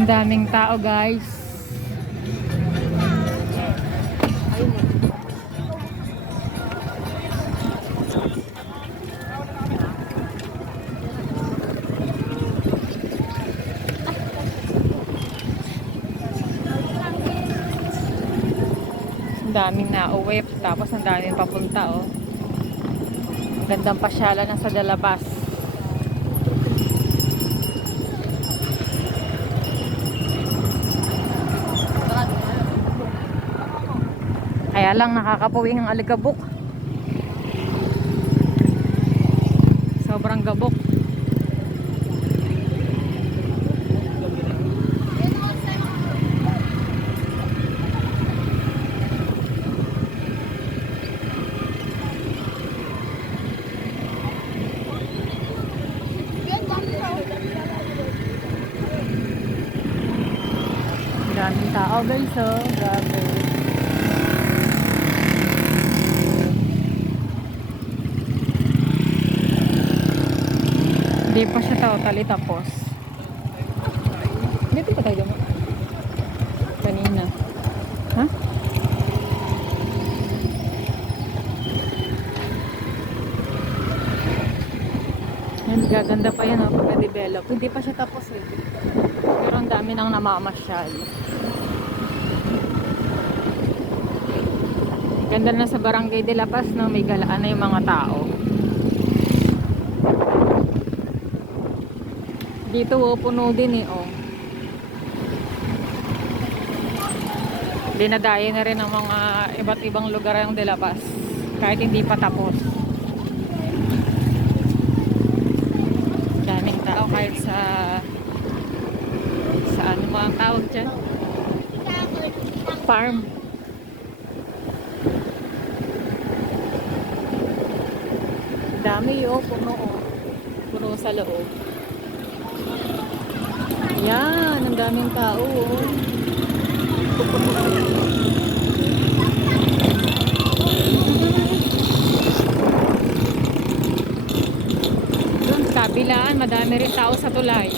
Ang daming tao, guys. Ang daming nauwi, tapos ang daming papunta, oh. Ang gandang pasyalan na sa Dalabas. Kaya lang nakakapuwing ang alikabok. Sobrang gabok. Daming tao, guys, oh. Grabe. Hindi pa siya totally tapos. Dito pa tayo mo. Kanina. Ha? Yan, gaganda pa yan, oh, pagka-develop. Hindi pa siya tapos, eh. Pero ang dami nang namamasyal. Ganda na sa Barangay de La Paz, no? May galaan na yung mga tao. Dito, oh, puno din, eh, oh. Dinadayo na rin ang mga iba't ibang lugar ng De La Paz kahit hindi pa tapos. Daming tao kahit sa ano mga tawag dyan? Farm. Dami, oh, puno, oh. Puno sa loob. Yan, ang daming tao, oh. Doon sa kabilaan, madami rin tao sa tulay.